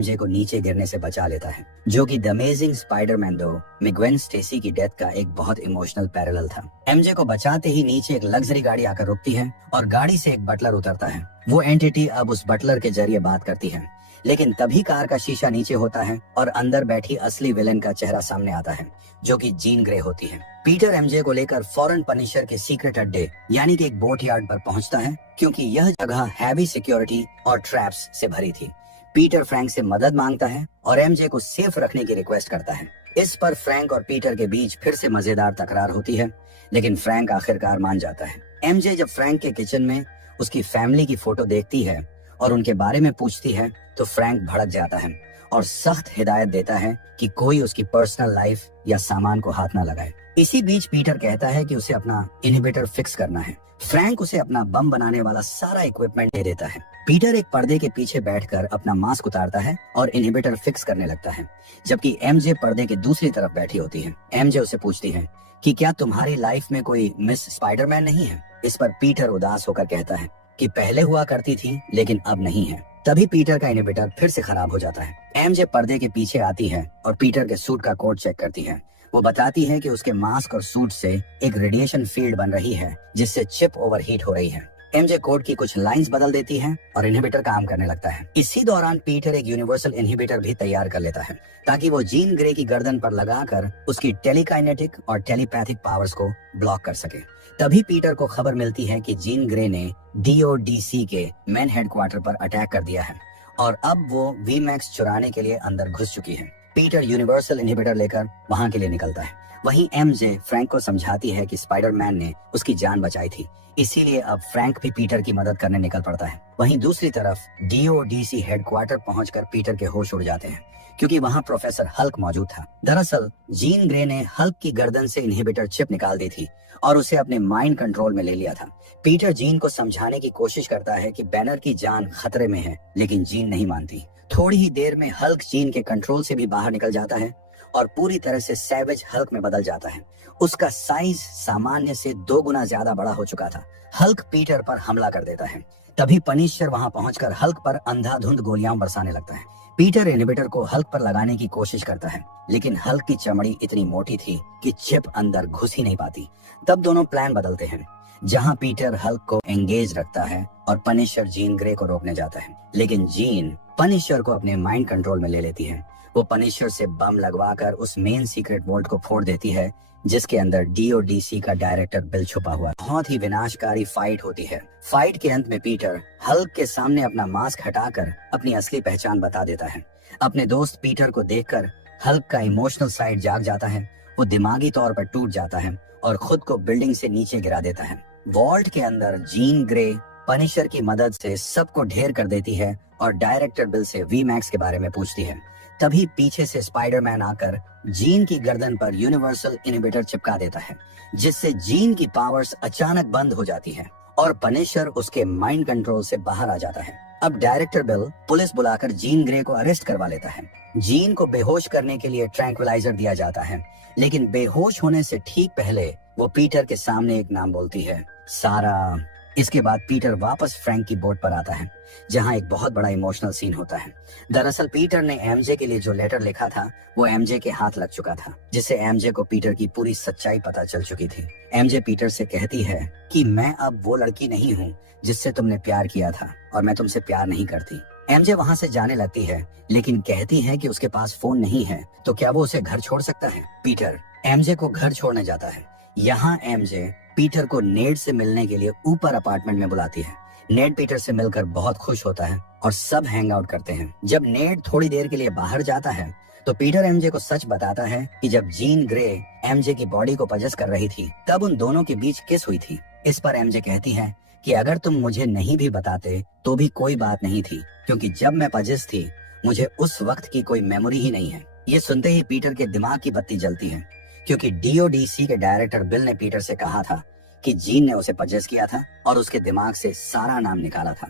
MJ को नीचे गिरने से बचा लेता है, जो कि द अमेजिंग स्पाइडरमैन 2 में ग्वेन स्टेसी की डेथ का एक बहुत इमोशनल पैरेलल था। एमजे को बचाते ही नीचे एक लग्जरी गाड़ी आकर रुकती है और गाड़ी से एक बटलर उतरता है। वो एंटिटी अब उस बटलर के जरिए बात करती है, लेकिन तभी कार का शीशा नीचे होता है और अंदर बैठी असली विलेन का चेहरा सामने आता है, जो कि जीन ग्रे होती है। पीटर एमजे को लेकर फौरन पनिशर के सीक्रेट अड्डे यानी कि एक बोट यार्ड पर पहुंचता है, क्योंकि यह जगह हैवी सिक्योरिटी और ट्रैप्स से भरी थी। पीटर फ्रैंक से मदद मांगता है और एमजे को सेफ रखने की रिक्वेस्ट करता है। इस पर फ्रैंक और पीटर के बीच फिर से मजेदार तकरार होती है, लेकिन फ्रैंक आखिरकार मान जाता है। एमजे जब फ्रैंक के किचन में उसकी फैमिली की फोटो देखती है और उनके बारे में पूछती है, तो फ्रैंक भड़क जाता है और सख्त हिदायत देता है कि कोई उसकी पर्सनल लाइफ या सामान को हाथ ना लगाए। इसी बीच पीटर कहता है कि उसे अपना इनहिबिटर फिक्स करना है। फ्रैंक उसे अपना बम बनाने वाला सारा इक्विपमेंट दे देता है। पीटर एक पर्दे के पीछे बैठकर अपना मास्क उतारता है और इनहिबिटर फिक्स करने लगता है, जबकि एमजे पर्दे के दूसरी तरफ बैठी होती है। एमजे उसे पूछती है कि क्या तुम्हारी लाइफ में कोई मिस स्पाइडरमैन नहीं है? इस पर पीटर उदास होकर कहता है कि पहले हुआ करती थी, लेकिन अब नहीं है। तभी पीटर का इनहिबिटर फिर से खराब हो जाता है। एमजे पर्दे के पीछे आती है और पीटर के सूट का कोड चेक करती है। वो बताती है कि उसके मास्क और सूट से एक रेडिएशन फील्ड बन रही है, जिससे चिप ओवरहीट हो रही है। एमजे कोड की कुछ लाइंस बदल देती है और इनहिबिटर काम करने लगता है। इसी दौरान पीटर एक यूनिवर्सल इनहिबिटर भी तैयार कर लेता है, ताकि वो जीन ग्रे की गर्दन पर लगाकर उसकी टेलीकाइनेटिक और टेलीपैथिक पावर्स को ब्लॉक कर सके। तभी पीटर को खबर मिलती है कि जीन ग्रे ने DODC के मेन हेडक्वार्टर पर अटैक कर दिया है और अब वो वीमैक्स चुराने के लिए अंदर घुस चुकी है। पीटर यूनिवर्सल इनहिबिटर लेकर वहां के लिए निकलता है। वहीं एमजे फ्रैंक को समझाती है कि स्पाइडरमैन ने उसकी जान बचाई थी, इसीलिए अब फ्रैंक भी पीटर की मदद करने निकल पड़ता है। वहीं दूसरी तरफ DODC हेडक्वार्टर पहुंचकर पीटर के होश उड़ जाते हैं, क्योंकि वहां प्रोफेसर हल्क मौजूद था। दरअसल जीन ग्रे ने हल्क की गर्दन से इनहिबिटर चिप निकाल दी थी और उसे अपने माइंड कंट्रोल में ले लिया था। पीटर जीन को समझाने की कोशिश करता है कि बैनर की जान खतरे में है, लेकिन जीन नहीं मानती। थोड़ी ही देर में हल्क जीन के कंट्रोल से भी बाहर निकल जाता है और पूरी तरह से सैवेज हल्क में बदल जाता है। उसका साइज सामान्य से 2 गुना ज्यादा बड़ा हो चुका था। हल्क पीटर पर हमला कर देता है। तभी पनिशर वहां पहुंचकर हल्क पर अंधाधुंध गोलियां बरसाने लगता है। पीटर इनहिबिटर को हल्क पर लगाने की कोशिश करता है, लेकिन हल्क की चमड़ी इतनी मोटी थी कि चिप अंदर घुस ही नहीं पाती। तब दोनों प्लान बदलते हैं, जहां पीटर हल्क को एंगेज रखता है और पनिशर जीन ग्रे को रोकने जाता है, लेकिन जीन पनिशर को अपने माइंड कंट्रोल में ले लेती है। वो पनिशर से बम लगवाकर उस मेन सीक्रेट वोल्ट को फोड़ देती है, जिसके अंदर DODC का डायरेक्टर बिल छुपा हुआ। बहुत ही विनाशकारी फाइट होती है। फाइट के अंत में पीटर हल्क के सामने अपना मास्क हटाकर अपनी असली पहचान बता देता है। अपने दोस्त पीटर को देखकर हल्क का इमोशनल साइड जाग जाता है। वो दिमागी तौर पर टूट जाता है और खुद को बिल्डिंग से नीचे गिरा देता है। वॉल्ट के अंदर जीन ग्रे पनिशर की मदद से सबको ढेर कर देती है और डायरेक्टर बिल से वीमैक्स के बारे में पूछती है। तभी पीछे से स्पाइडरमैन आकर जीन की गर्दन पर यूनिवर्सल इनहिबिटर चिपका देता है, जिससे जीन की पावर्स अचानक बंद हो जाती है और पनिशर उसके माइंड कंट्रोल से बाहर आ जाता है। अब डायरेक्टर बिल पुलिस बुलाकर जीन ग्रे को अरेस्ट करवा लेता है। जीन को बेहोश करने के लिए ट्रैंक्विलाइजर दिया जाता है, लेकिन बेहोश होने से ठीक पहले वो पीटर के सामने एक नाम बोलती है, सारा। इसके बाद पीटर वापस फ्रैंक की बोट पर आता है, जहां एक बहुत बड़ा इमोशनल सीन होता है। दरअसल पीटर ने एमजे के लिए जो लेटर लिखा था, वो एमजे के हाथ लग चुका था, जिससे एमजे को पीटर की पूरी सच्चाई पता चल चुकी थी। एमजे पीटर से कहती है कि मैं अब वो लड़की नहीं हूँ जिससे तुमने प्यार किया था और मैं तुमसे प्यार नहीं करती। एमजे वहां से जाने लगती है, लेकिन कहती है कि उसके पास फोन नहीं है, तो क्या वो उसे घर छोड़ सकता है? पीटर एमजे को घर छोड़ने जाता है। यहाँ एमजे पीटर को नेड से मिलने के लिए ऊपर अपार्टमेंट में बुलाती है। नेड पीटर से मिलकर बहुत खुश होता है और सब हैंग आउट करते हैं। जब नेड थोड़ी देर के लिए बाहर जाता है, तो पीटर एमजे को सच बताता है कि जब जीन ग्रे एमजे की बॉडी को पजेस कर रही थी, तब उन दोनों के बीच किस हुई थी। इस पर एमजे कहती है कि अगर तुम मुझे नहीं भी बताते तो भी कोई बात नहीं थी, क्योंकि जब मैं पजेस थी मुझे उस वक्त की कोई मेमोरी ही नहीं है। ये सुनते ही पीटर के दिमाग की बत्ती जलती है, क्योंकि DODC के डायरेक्टर बिल ने पीटर से कहा था कि जीन ने उसे पजेस किया था और उसके दिमाग से सारा नाम निकाला था।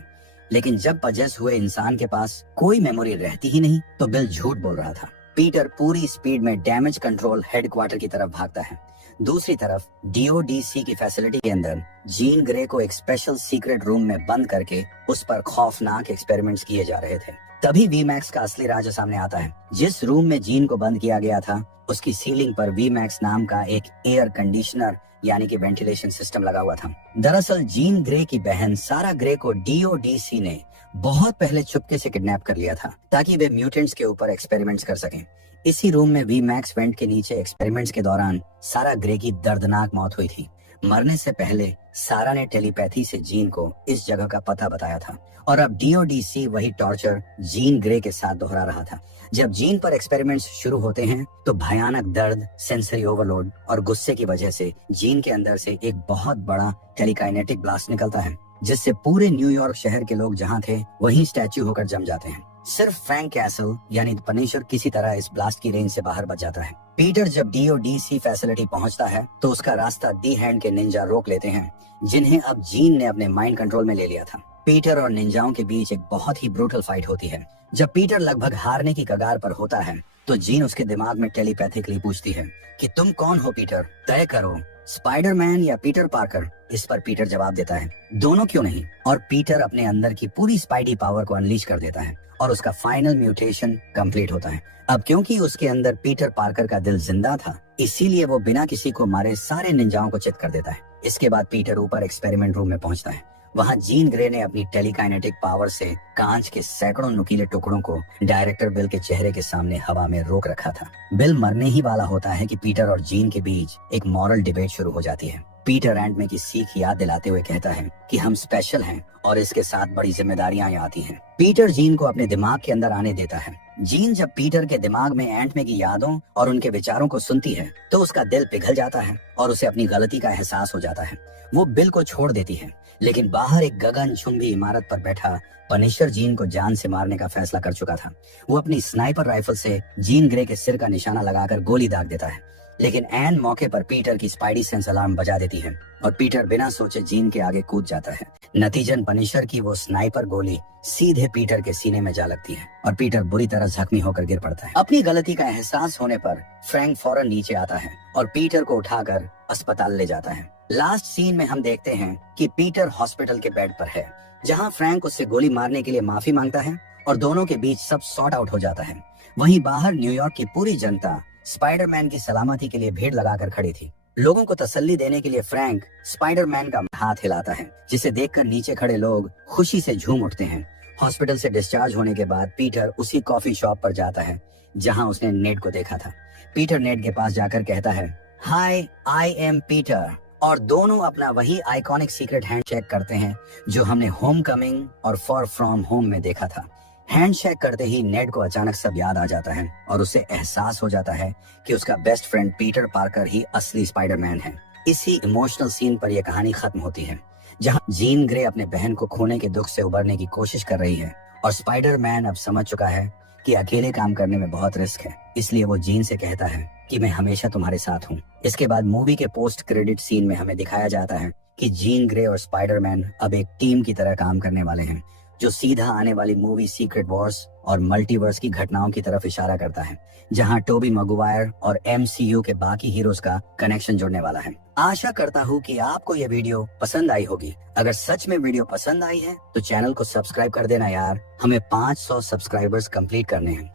लेकिन जब पजेस हुए इंसान के पास कोई मेमोरी रहती ही नहीं, तो बिल झूठ बोल रहा था। पीटर पूरी स्पीड में डैमेज कंट्रोल हेडक्वार्टर की तरफ भागता है। दूसरी तरफ DODC की फैसिलिटी के अंदर जीन ग्रे को एक स्पेशल सीक्रेट रूम में बंद करके उस पर खौफनाक एक्सपेरिमेंट्स किए जा रहे थे। तभी वी मैक्स का असली राज सामने आता है। जिस रूम में जीन को बंद किया गया था उसकी सीलिंग पर वी मैक्स नाम का एक एयर कंडीशनर यानी कि वेंटिलेशन सिस्टम लगा हुआ था। दरअसल जीन ग्रे की बहन सारा ग्रे को डीओडीसी ने बहुत पहले चुपके से किडनैप कर लिया था ताकि वे म्यूटेंट्स के ऊपर एक्सपेरिमेंट्स कर सकें। इसी रूम में वी मैक्स वेंट के नीचे एक्सपेरिमेंट्स के दौरान सारा ग्रे की दर्दनाक मौत हुई थी। मरने से पहले सारा ने टेलीपैथी से जीन को इस जगह का पता बताया था और अब डीओडीसी वही टॉर्चर जीन ग्रे के साथ दोहरा रहा था। जब जीन पर एक्सपेरिमेंट्स शुरू होते हैं तो भयानक दर्द, सेंसरी ओवरलोड और गुस्से की वजह से जीन के अंदर से एक बहुत बड़ा टेलीकाइनेटिक ब्लास्ट निकलता है जिससे पूरे न्यूयॉर्क शहर के लोग जहाँ थे वहीं स्टैच्यू होकर जम जाते हैं। सिर्फ फ्रैंक कैसल यानी पनिशर किसी तरह इस ब्लास्ट की रेंज से बाहर बच जाता है। पीटर जब डीओडीसी फैसिलिटी पहुंचता है तो उसका रास्ता दी हैंड के निंजा रोक लेते हैं जिन्हें अब जीन ने अपने माइंड कंट्रोल में ले लिया था। पीटर और निंजाओं के बीच एक बहुत ही ब्रूटल फाइट होती है। जब पीटर लगभग हारने की कगार पर होता है तो जीन उसके दिमाग में टेलीपैथिकली पूछती है कि तुम कौन हो पीटर, तय करो, स्पाइडरमैन या पीटर पार्कर। इस पर पीटर जवाब देता है दोनों क्यों नहीं, और पीटर अपने अंदर की पूरी स्पाइडी पावर को अनलीश कर देता है और उसका फाइनल म्यूटेशन कंप्लीट होता है। अब क्योंकि उसके अंदर पीटर पार्कर का दिल जिंदा था इसीलिए वो बिना किसी को मारे सारे निंजाओं को चित कर देता है। इसके बाद पीटर ऊपर एक्सपेरिमेंट रूम में पहुंचता है। वहाँ जीन ग्रे ने अपनी टेलीकाइनेटिक पावर से कांच के सैकड़ों नुकीले टुकड़ों को डायरेक्टर बिल के चेहरे के सामने हवा में रोक रखा था। बिल मरने ही वाला होता है कि पीटर और जीन के बीच एक मॉरल डिबेट शुरू हो जाती है। पीटर एंड में की सीख याद दिलाते हुए कहता है कि हम स्पेशल हैं और इसके साथ बड़ी जिम्मेदारियां आती हैं। पीटर जीन को अपने दिमाग के अंदर आने देता है। जीन जब पीटर के दिमाग में एंट में की यादों और उनके विचारों को सुनती है तो उसका दिल पिघल जाता है और उसे अपनी गलती का एहसास हो जाता है। वो बिल को छोड़ देती है, लेकिन बाहर एक गगनचुंबी इमारत पर बैठा पनिशर जीन को जान से मारने का फैसला कर चुका था। वो अपनी स्नाइपर राइफल से जीन ग्रे के सिर का निशाना लगाकर गोली दाग देता है, लेकिन एन मौके पर पीटर की स्पाइडी सेंस अलार्म बजा देती है और पीटर बिना सोचे जीन के आगे कूद जाता है। नतीजन पनिशर की वो स्नाइपर गोली सीधे पीटर के सीने में जा लगती है और पीटर बुरी तरह जख्मी होकर गिर पड़ता है। अपनी गलती का एहसास होने पर फ्रैंक फौरन नीचे आता है और पीटर को उठाकर अस्पताल ले जाता है। लास्ट सीन में हम देखते हैं कि पीटर हॉस्पिटल के बेड पर है जहां फ्रैंक उससे गोली मारने के लिए माफी मांगता है और दोनों के बीच सब सॉर्ट आउट हो जाता है। वहीं बाहर न्यूयॉर्क की पूरी जनता स्पाइडरमैन की सलामती के लिए भीड़ लगाकर खड़ी थी। लोगों को तसल्ली देने के लिए फ्रैंक स्पाइडरमैन का हाथ हिलाता है जिसे देखकर नीचे खड़े लोग खुशी से झूम उठते हैं। हॉस्पिटल से डिस्चार्ज होने के बाद पीटर उसी कॉफी शॉप पर जाता है जहां उसने नेड को देखा था। पीटर नेड के पास जाकर कहता है हाय, आई एम पीटर, और दोनों अपना वही आइकॉनिक सीक्रेट हैंडशेक करते हैं जो हमने होम कमिंग और फॉर फ्रॉम होम में देखा था। हैंडशेक करते ही नेड को अचानक सब याद आ जाता है और उसे एहसास हो जाता है कि उसका बेस्ट फ्रेंड पीटर पार्कर ही असली स्पाइडरमैन है। इसी इमोशनल सीन पर यह कहानी खत्म होती है जहां जीन ग्रे अपने बहन को खोने के दुख से उबरने की कोशिश कर रही है और स्पाइडरमैन अब समझ चुका है कि अकेले काम करने में बहुत रिस्क है, इसलिए वो जीन से कहता है कि मैं हमेशा तुम्हारे साथ हूँ। इसके बाद मूवी के पोस्ट क्रेडिट सीन में हमें दिखाया जाता है कि जीन ग्रे और स्पाइडरमैन अब एक टीम की तरह काम करने वाले हैं जो सीधा आने वाली मूवी सीक्रेट वॉर्स और मल्टीवर्स की घटनाओं की तरफ इशारा करता है जहां टोबी मैगवायर और एमसीयू के बाकी हीरोज का कनेक्शन जुड़ने वाला है। आशा करता हूँ कि आपको यह वीडियो पसंद आई होगी। अगर सच में वीडियो पसंद आई है तो चैनल को सब्सक्राइब कर देना यार, हमें 500 सब्सक्राइबर्स कंप्लीट करने हैं।